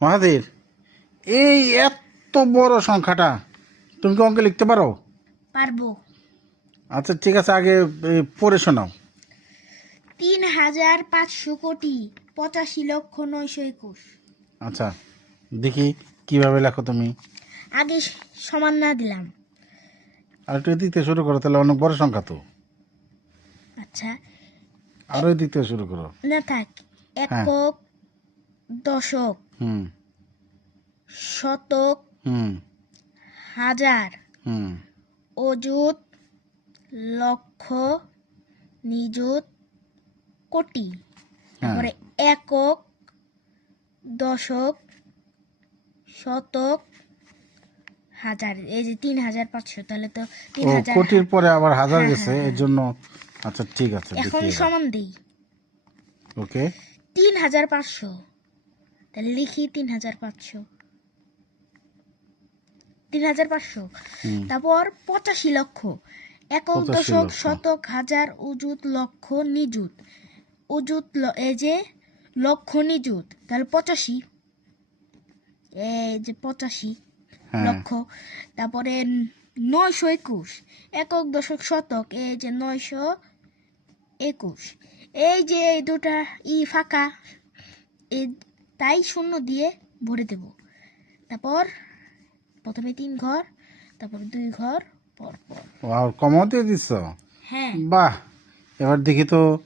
মাহাদির, এই এত বড় সংখ্যাটা তুমি কি অঙ্কে লিখতে পারো? পারবো। আচ্ছা ঠিক আছে, আগে পড়ে শোনাও। ৩,৫০০ কোটি ৮৫,৯২১। আচ্ছা দেখি কিভাবে লেখো তুমি। আগে সমান না দিলাম। আর একটু দিতে শুরু করো, তাহলে অনেক বড় সংখ্যা তো। আচ্ছা, আরো দিতে শুরু করো। না থাক। হ্যাঁ। একক, দশক, হুম শতক, হুম হাজার, হুম অযুত, লক্ষ, নিযুত, কোটি। হ্যাঁ। তারপরে একক, দশক, শতক, হাজার। এই যে ৩,৫০০, তাহলে তো ও ৩,০০০। কোটির পরে আবার হাজার হ্যাঁ, গেছে, হ্যাঁ, এর জন্য। আচ্ছা ঠিক আছে, এখন দেখি এবার। সমান দিই। ওকে। ৩,৫০০, তাহলে লিখি ৩,৫০০। ৩,৫০০। হুম তারপর ৮৫ লক্ষ। একক, ৮৫ দশক, লক্ষ। শতক, হাজার, অযুত, লক্ষ, নিযুত। অযুত এই যে লক্ষ, নিযুত, তাহলে ৮৫। এই যে ৮৫ হ্যাঁ। লক্ষ। তারপরে ৯২১। একক, দশক, শতক, এই যে ৯২১। এই যে এই দুটা ফাঁকা, এই তাই শূন্য দিয়ে ভরে দেব। তারপর প্রথমে ৩ ঘর, তারপর ২ ঘর পর পর। আর কমাও দিয়ে দিচ্ছ। হ্যাঁ, বাহ, এবার দেখি তো।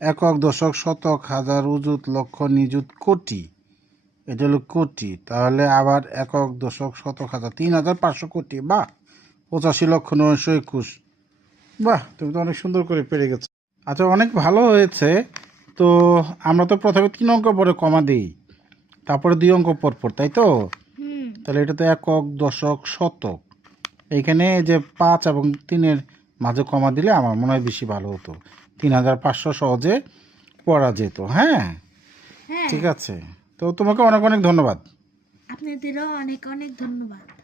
একক, দশক, শতক, হাজার, অযুত, লক্ষ, নিযুত, কোটি। এটা হলো কোটি, তাহলে আবার একক, দশক, শতক, হাজার, ৩,৫০০ কোটি। বাহ, ৮৫,৯২১। বাহ, তুমি তো অনেক সুন্দর করে পেরে গেছো। আচ্ছা, অনেক ভালো হয়েছে। তো আমরা তো প্রথমে ৩ অঙ্ক পরে কমা দিই, তারপরে ২ অঙ্ক পর পর, তাই তো? তাহলে এটা তো একক, দশক, শতক। এইখানে যে ৫ এবং ৩-এর মাঝে কমা দিলে আমার মনে হয় বেশি ভালো হতো। ৩,৫০০ সহজে পড়া যেত। হ্যাঁ, হ্যাঁ। ঠিক আছে। তো তোমাকে অনেক অনেক ধন্যবাদ। আপনাদেরও অনেক অনেক ধন্যবাদ।